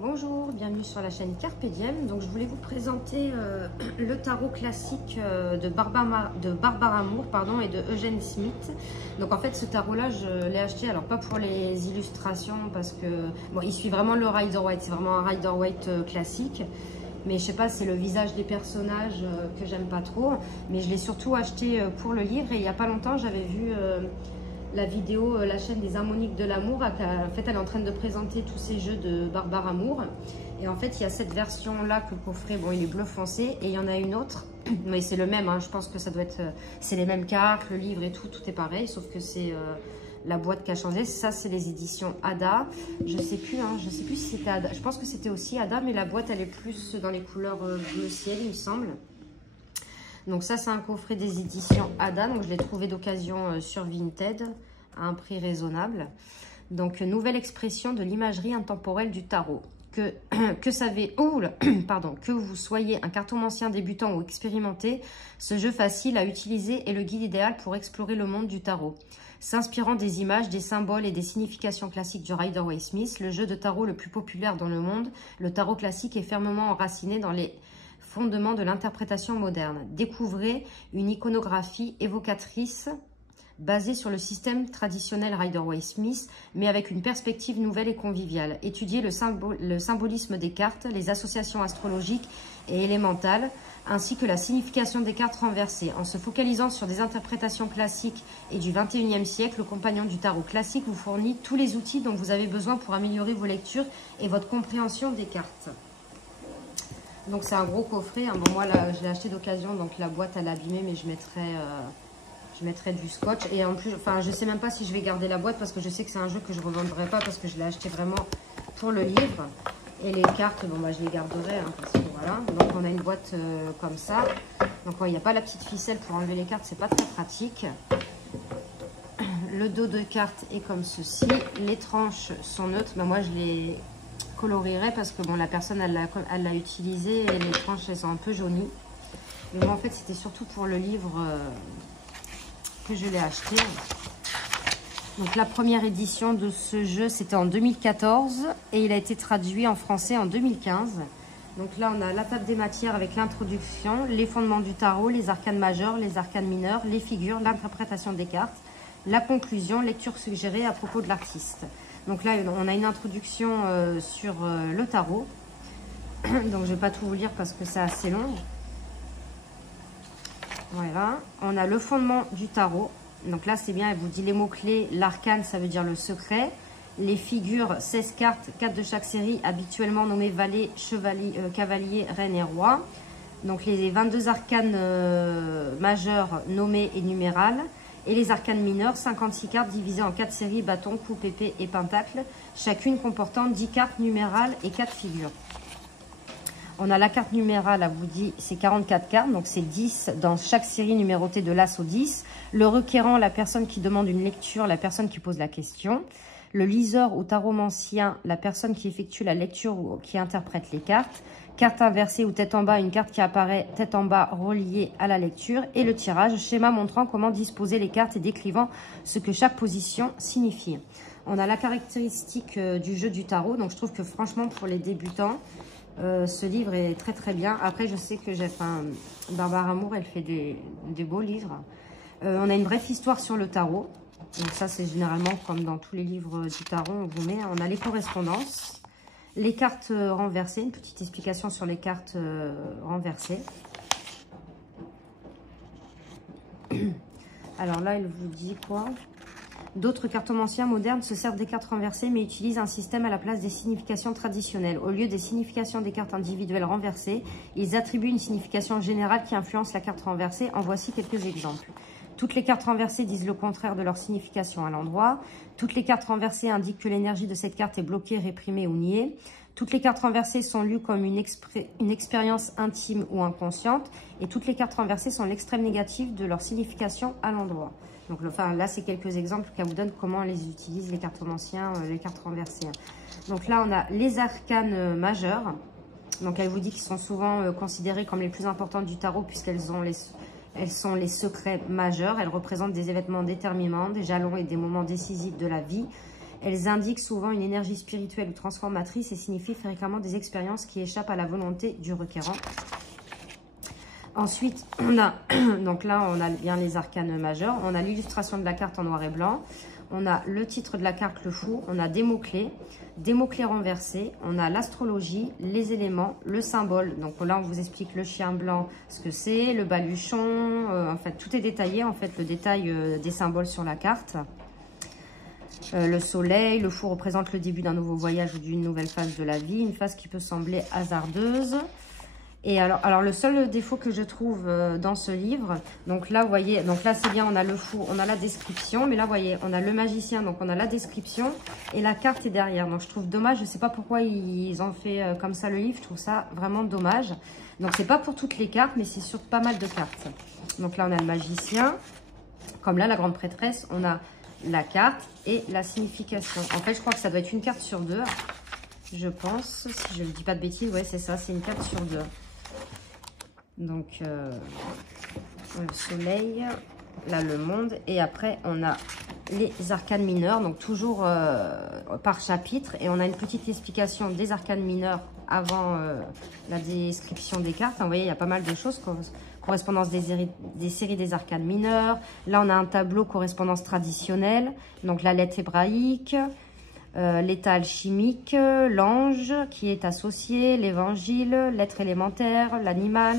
Bonjour, bienvenue sur la chaîne Carpe Diem. Donc je voulais vous présenter le tarot classique de Barbara Moore et de Eugene Smith. Donc en fait ce tarot là je l'ai acheté, alors pas pour les illustrations parce que bon, il suit vraiment le Rider-Waite, c'est vraiment un Rider-Waite classique. Mais je sais pas, c'est le visage des personnages que j'aime pas trop. Mais je l'ai surtout acheté pour le livre et il y a pas longtemps j'avais vu la vidéo, la chaîne des harmoniques de l'amour. En fait, elle est en train de présenter tous ces jeux de Barbara Moore. Et en fait, il y a cette version-là que le coffret, bon, il est bleu foncé. Et il y en a une autre, mais c'est le même, hein, je pense que ça doit être... c'est les mêmes cartes, le livre et tout, tout est pareil, sauf que c'est la boîte qui a changé. Ça, c'est les éditions Ada. Je sais plus, hein, je sais plus si c'était Ada. Je pense que c'était aussi Ada, mais la boîte, elle est plus dans les couleurs bleu ciel, il me semble. Donc ça, c'est un coffret des éditions Ada. Donc je l'ai trouvé d'occasion sur Vinted à un prix raisonnable. Donc nouvelle expression de l'imagerie intemporelle du tarot. Que vous soyez un cartomancien débutant ou expérimenté, ce jeu facile à utiliser est le guide idéal pour explorer le monde du tarot. S'inspirant des images, des symboles et des significations classiques du Rider-Waite-Smith, le jeu de tarot le plus populaire dans le monde, le tarot classique est fermement enraciné dans les fondements de l'interprétation moderne. Découvrez une iconographie évocatrice basée sur le système traditionnel Rider-Waite-Smith, mais avec une perspective nouvelle et conviviale. Étudiez le symbolisme des cartes, les associations astrologiques et élémentales, ainsi que la signification des cartes renversées. En se focalisant sur des interprétations classiques et du XXIe siècle, le compagnon du tarot classique vous fournit tous les outils dont vous avez besoin pour améliorer vos lectures et votre compréhension des cartes. Donc c'est un gros coffret, hein. Bon, moi là, je l'ai acheté d'occasion, donc la boîte elle est abîmée, mais je mettrai du scotch. Et en plus, enfin je sais même pas si je vais garder la boîte parce que je sais que c'est un jeu que je ne revendrai pas parce que je l'ai acheté vraiment pour le livre. Et les cartes, bon bah je les garderai, hein, parce que voilà. Donc on a une boîte comme ça. Donc il n'y a pas la petite ficelle pour enlever les cartes, c'est pas très pratique. Le dos de carte est comme ceci. Les tranches sont neutres, mais moi je les colorierai parce que bon, la personne elle l'a utilisé et les tranches elles sont un peu jaunies. Mais bon, en fait c'était surtout pour le livre que je l'ai acheté. Donc la première édition de ce jeu c'était en 2014 et il a été traduit en français en 2015. Donc là on a la table des matières avec l'introduction, les fondements du tarot, les arcanes majeurs, les arcanes mineurs, les figures, l'interprétation des cartes, la conclusion, lecture suggérée à propos de l'artiste. Donc là, on a une introduction sur le tarot. Donc, je ne vais pas tout vous lire parce que c'est assez long. Voilà. On a le fondement du tarot. Donc là, c'est bien, elle vous dit les mots-clés. L'arcane, ça veut dire le secret. Les figures, 16 cartes, 4 de chaque série, habituellement nommées valet, chevalier, cavalier, reine et roi. Donc les 22 arcanes majeures nommées et numérales. Et les arcanes mineures, 56 cartes divisées en 4 séries, bâton, coupe, épée et pentacle, chacune comportant 10 cartes numérales et 4 figures. On a la carte numérale, elle vous dit, c'est 44 cartes, donc c'est 10 dans chaque série numérotée de l'As au 10. Le requérant, la personne qui demande une lecture, la personne qui pose la question. Le liseur ou taromancien, la personne qui effectue la lecture ou qui interprète les cartes. Carte inversée ou tête en bas, une carte qui apparaît tête en bas reliée à la lecture. Et le tirage, schéma montrant comment disposer les cartes et décrivant ce que chaque position signifie. On a la caractéristique du jeu du tarot. Donc je trouve que franchement pour les débutants, ce livre est très très bien. Après je sais que Barbara Moore, elle fait des beaux livres. On a une brève histoire sur le tarot. Donc ça c'est généralement comme dans tous les livres du tarot, on vous met. On a les correspondances. Les cartes renversées, une petite explication sur les cartes renversées. Alors là, il vous dit quoi? D'autres cartomanciens modernes se servent des cartes renversées, mais utilisent un système à la place des significations traditionnelles. Au lieu des significations des cartes individuelles renversées, ils attribuent une signification générale qui influence la carte renversée. En voici quelques exemples. Toutes les cartes renversées disent le contraire de leur signification à l'endroit. Toutes les cartes renversées indiquent que l'énergie de cette carte est bloquée, réprimée ou niée. Toutes les cartes renversées sont lues comme une expérience intime ou inconsciente. Et toutes les cartes renversées sont l'extrême négatif de leur signification à l'endroit. Donc là, c'est quelques exemples qu'elle vous donne comment on les utilise, les cartomanciens, les cartes renversées. Donc là, on a les arcanes majeures. Donc elle vous dit qu'ils sont souvent considérés comme les plus importantes du tarot puisqu'elles sont les secrets majeurs. Elles représentent des événements déterminants, des jalons et des moments décisifs de la vie. Elles indiquent souvent une énergie spirituelle ou transformatrice et signifient fréquemment des expériences qui échappent à la volonté du requérant. Ensuite, on a, donc là, on a bien les arcanes majeurs. On a l'illustration de la carte en noir et blanc. On a le titre de la carte, le fou. On a des mots-clés renversés. On a l'astrologie, les éléments, le symbole. Donc là, on vous explique le chien blanc, ce que c'est, le baluchon. En fait, tout est détaillé, en fait, le détail des symboles sur la carte. Le soleil, le fou représente le début d'un nouveau voyage ou d'une nouvelle phase de la vie. Une phase qui peut sembler hasardeuse. Et alors le seul défaut que je trouve dans ce livre, donc là, vous voyez, donc là, c'est bien, on a le fou, on a la description, mais là, vous voyez, on a le magicien, donc on a la description, et la carte est derrière. Donc, je trouve dommage, je ne sais pas pourquoi ils ont fait comme ça le livre, je trouve ça vraiment dommage. Donc, c'est pas pour toutes les cartes, mais c'est sur pas mal de cartes. Donc là, on a le magicien, comme là, la grande prêtresse, on a la carte et la signification. En fait, je crois que ça doit être une carte sur deux, je pense, si je ne dis pas de bêtises, ouais, c'est ça, c'est une carte sur deux. Donc, le soleil, là, le monde. Et après, on a les arcanes mineurs. Donc, toujours par chapitre. Et on a une petite explication des arcanes mineurs avant la description des cartes. Vous voyez, il y a pas mal de choses. Correspondance des séries des arcanes mineurs. Là, on a un tableau correspondance traditionnelle. Donc, la lettre hébraïque. L'état alchimique, l'ange qui est associé, l'évangile, l'être élémentaire, l'animal.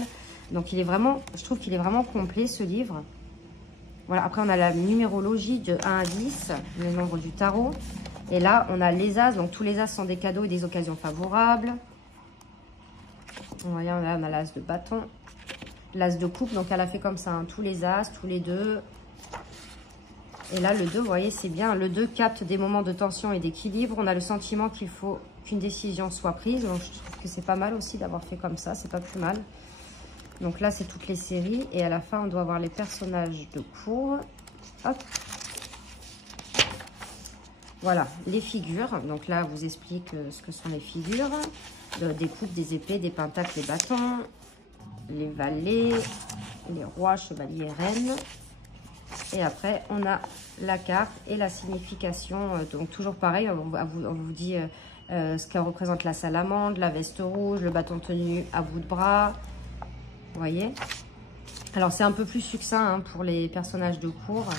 Donc, il est vraiment, je trouve qu'il est vraiment complet, ce livre. Voilà, après, on a la numérologie de 1 à 10, le nombre du tarot. Et là, on a les as. Donc, tous les as sont des cadeaux et des occasions favorables. Vous voyez, là, on a l'as de bâton. L'as de coupe, donc elle a fait comme ça, hein, tous les as, tous les deux. Et là, le 2, vous voyez, c'est bien. Le 2 capte des moments de tension et d'équilibre. On a le sentiment qu'il faut qu'une décision soit prise. Donc, je trouve que c'est pas mal aussi d'avoir fait comme ça. C'est pas plus mal. Donc là, c'est toutes les séries. Et à la fin, on doit avoir les personnages de cours. Hop. Voilà, les figures. Donc là, on vous explique ce que sont les figures. Des coupes, des épées, des pentacles, des bâtons. Les valets, les rois, chevaliers, reines. Et après, on a la carte et la signification. Donc, toujours pareil, on vous dit ce que représente la salamandre, la veste rouge, le bâton tenu à bout de bras. Vous voyez? Alors, c'est un peu plus succinct hein, pour les personnages de cours.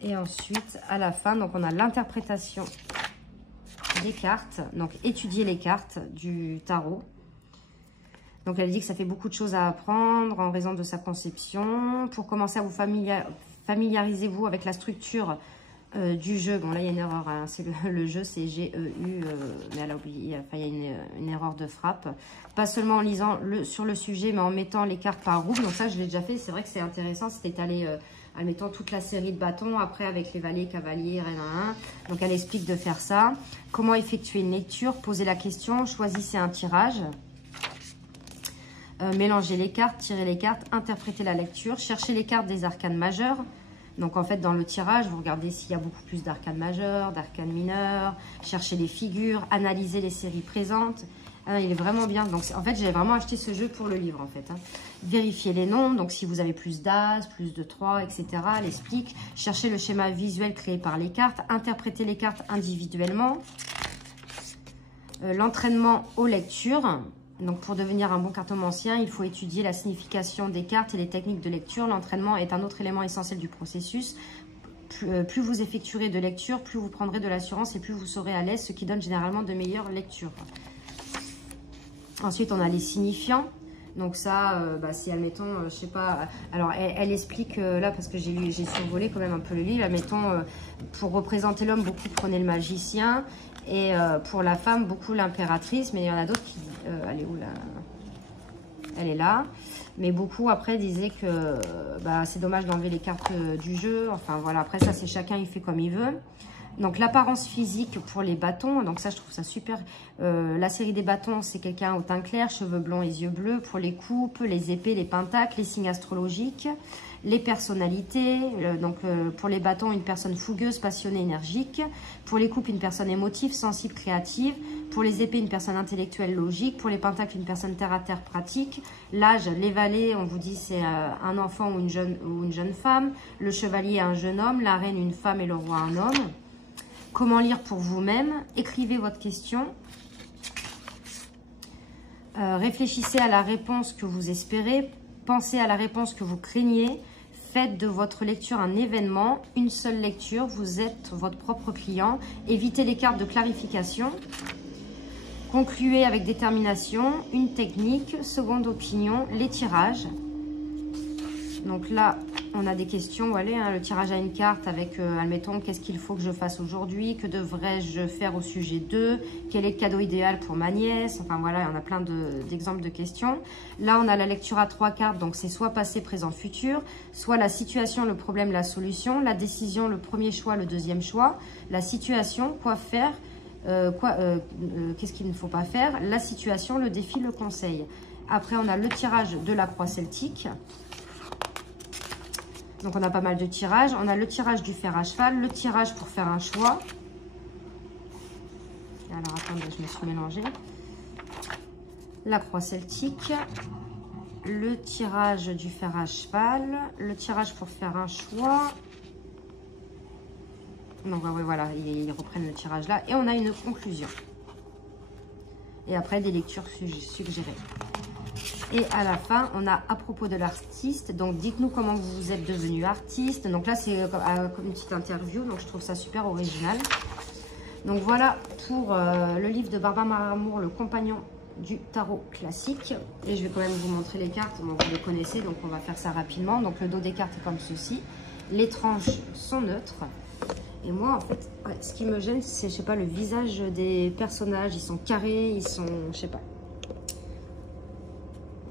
Et ensuite, à la fin, donc on a l'interprétation des cartes. Donc, étudier les cartes du tarot. Donc, elle dit que ça fait beaucoup de choses à apprendre en raison de sa conception. Pour commencer à vous familiariser-vous avec la structure du jeu. Bon, là, il y a une erreur. Hein. C'est le jeu, c'est G-E-U. Mais elle a oublié. Enfin, il y a une erreur de frappe. Pas seulement en lisant sur le sujet, mais en mettant les cartes par groupe. Donc, ça, je l'ai déjà fait. C'est vrai que c'est intéressant. C'était aller en mettant toute la série de bâtons. Après, avec les valets, cavaliers, reine 1. Donc, elle explique de faire ça. Comment effectuer une lecture? Posez la question. Choisissez un tirage. Mélanger les cartes, tirer les cartes, interpréter la lecture, chercher les cartes des arcanes majeures. Donc, en fait, dans le tirage, vous regardez s'il y a beaucoup plus d'arcanes majeures, d'arcanes mineures, chercher les figures, analyser les séries présentes. Il est vraiment bien. Donc, en fait, j'ai vraiment acheté ce jeu pour le livre, en fait. Hein. Vérifier les nombres. Donc, si vous avez plus d'as, plus de 3, etc., elle explique. Chercher le schéma visuel créé par les cartes. Interpréter les cartes individuellement. L'entraînement aux lectures. Donc, pour devenir un bon cartomancien, il faut étudier la signification des cartes et les techniques de lecture. L'entraînement est un autre élément essentiel du processus. Plus vous effectuerez de lecture, plus vous prendrez de l'assurance et plus vous serez à l'aise, ce qui donne généralement de meilleures lectures. Ensuite, on a les signifiants. Donc ça, si admettons, je sais pas, alors elle explique là, parce que j'ai survolé quand même un peu le livre, admettons, pour représenter l'homme, beaucoup prenaient le magicien, et pour la femme, beaucoup l'impératrice, mais il y en a d'autres qui, elle est où là? Elle est là, mais beaucoup après disaient que c'est dommage d'enlever les cartes du jeu, enfin voilà, après ça c'est chacun, il fait comme il veut. Donc, l'apparence physique pour les bâtons. Donc, ça, je trouve ça super. La série des bâtons, c'est quelqu'un au teint clair, cheveux blonds et yeux bleus. Pour les coupes, les épées, les pentacles, les signes astrologiques, les personnalités. Pour les bâtons, une personne fougueuse, passionnée, énergique. Pour les coupes, une personne émotive, sensible, créative. Pour les épées, une personne intellectuelle, logique. Pour les pentacles, une personne terre-à-terre, pratique. L'âge, les valets, on vous dit, c'est un enfant ou une jeune femme. Le chevalier, un jeune homme. La reine, une femme et le roi, un homme. Comment lire pour vous-même? Écrivez votre question. Réfléchissez à la réponse que vous espérez. Pensez à la réponse que vous craignez. Faites de votre lecture un événement. Une seule lecture, vous êtes votre propre client. Évitez les cartes de clarification. Concluez avec détermination. Une technique. Seconde opinion. Les tirages. Donc là, on a des questions. Allez, hein, le tirage à une carte avec, admettons, qu'est-ce qu'il faut que je fasse aujourd'hui? Que devrais-je faire au sujet d'eux? Quel est le cadeau idéal pour ma nièce? Enfin voilà, on a plein d'exemples de questions. Là, on a la lecture à 3 cartes. Donc c'est soit passé, présent, futur. Soit la situation, le problème, la solution. La décision, le premier choix, le deuxième choix. La situation, quoi faire? Qu'est-ce qu'il ne faut pas faire? La situation, le défi, le conseil. Après, on a le tirage de la croix celtique. Donc, on a pas mal de tirages. On a le tirage du fer à cheval, le tirage pour faire un choix. Alors, attendez, je me suis mélangée. La croix celtique, le tirage du fer à cheval, le tirage pour faire un choix. Donc, ouais, voilà, ils reprennent le tirage là. Et on a une conclusion. Et après, des lectures suggérées. Et à la fin, on a à propos de l'artiste. Donc, dites-nous comment vous êtes devenu artiste. Donc là, c'est comme une petite interview. Donc, je trouve ça super original. Donc, voilà pour le livre de Barbara Maramour, Le compagnon du tarot classique. Et je vais quand même vous montrer les cartes. Donc, vous les connaissez. Donc, on va faire ça rapidement. Donc, le dos des cartes est comme ceci. Les tranches sont neutres. Et moi, en fait, ouais, ce qui me gêne, c'est, je sais pas, le visage des personnages. Ils sont carrés, ils sont, je sais pas.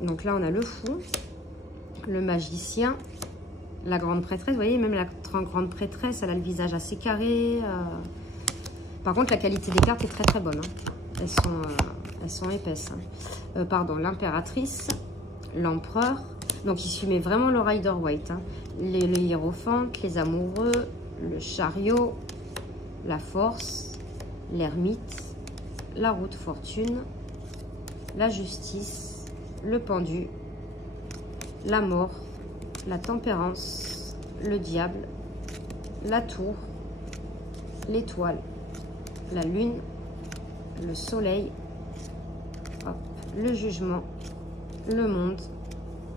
Donc là, on a le fou, le magicien, la grande prêtresse. Vous voyez, même la grande prêtresse, elle a le visage assez carré. Par contre, la qualité des cartes est très très bonne. Hein. Elles sont épaisses. Hein. Pardon, l'impératrice, l'empereur. Donc ici, met vraiment le Rider Waite. Hein. Le hiérophante, les amoureux, le chariot, la force, l'ermite, la roue de fortune, la justice, le pendu, la mort, la tempérance, le diable, la tour, l'étoile, la lune, le soleil, hop, le jugement, le monde.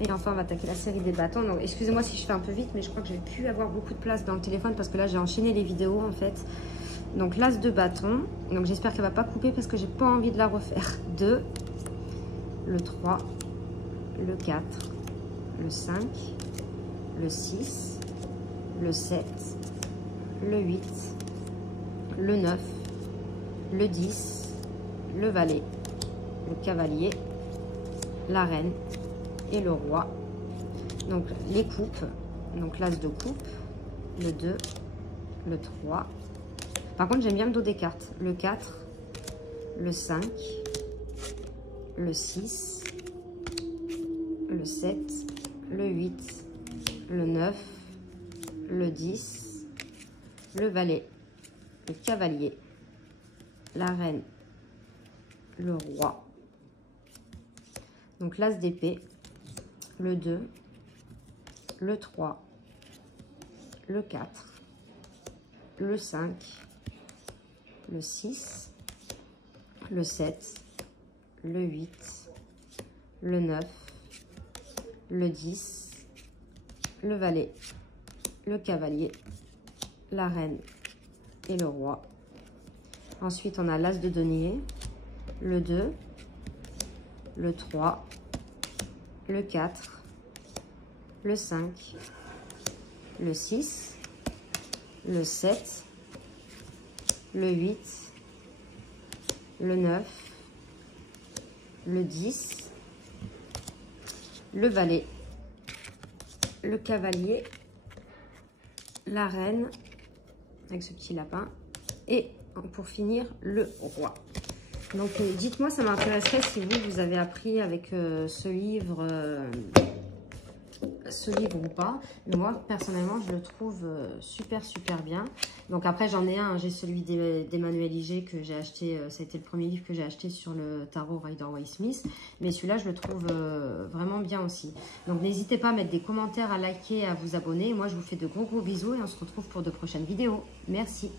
Et enfin, on va attaquer la série des bâtons. Donc, excusez-moi si je fais un peu vite, mais je crois que j'ai plus avoir beaucoup de place dans le téléphone parce que là, j'ai enchaîné les vidéos en fait. Donc, l'as de bâton. Donc, j'espère qu'elle va pas couper parce que j'ai pas envie de la refaire. 2, le 3, le 4, le 5, le 6, le 7, le 8, le 9, le 10, le valet, le cavalier, la reine et le roi. Donc les coupes, donc l'as de coupe, le 2, le 3. Par contre, j'aime bien le dos des cartes. Le 4, le 5, le 6, le 7, le 8, le 9, le 10, le valet, le cavalier, la reine, le roi. Donc l'as d'épée, le 2, le 3, le 4, le 5, le 6, le 7, le 8, le 9, le 10, le valet, le cavalier, la reine et le roi. Ensuite, on a l'as de denier, le 2, le 3, le 4, le 5, le 6, le 7, le 8, le 9, le 10, le valet, le cavalier, la reine, avec ce petit lapin, et pour finir, le roi. Donc, dites-moi, ça m'intéresserait si vous avez appris avec ce livre ou pas. Mais moi, personnellement, je le trouve super bien. Donc après, j'en ai un. J'ai celui d'Emmanuel Iger que j'ai acheté. Ça a été le premier livre que j'ai acheté sur le tarot Rider-Waite-Smith. Mais celui-là, je le trouve vraiment bien aussi. Donc, n'hésitez pas à mettre des commentaires, à liker, à vous abonner. Moi, je vous fais de gros bisous et on se retrouve pour de prochaines vidéos. Merci.